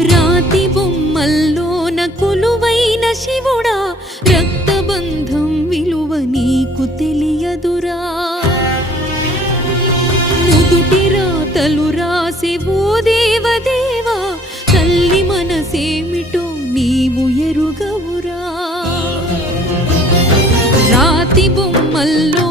రాతి బొమ్మల్లోన కొలువైన శివుడా, రక్తబంధం విలువ నీకు తెలియదురా. నుదుటి రాతలు రాసే ఓ దేవదేవా, తల్లి మనసేమిటో నీవు ఎరుగవురా. రాతి బొమ్మల్లో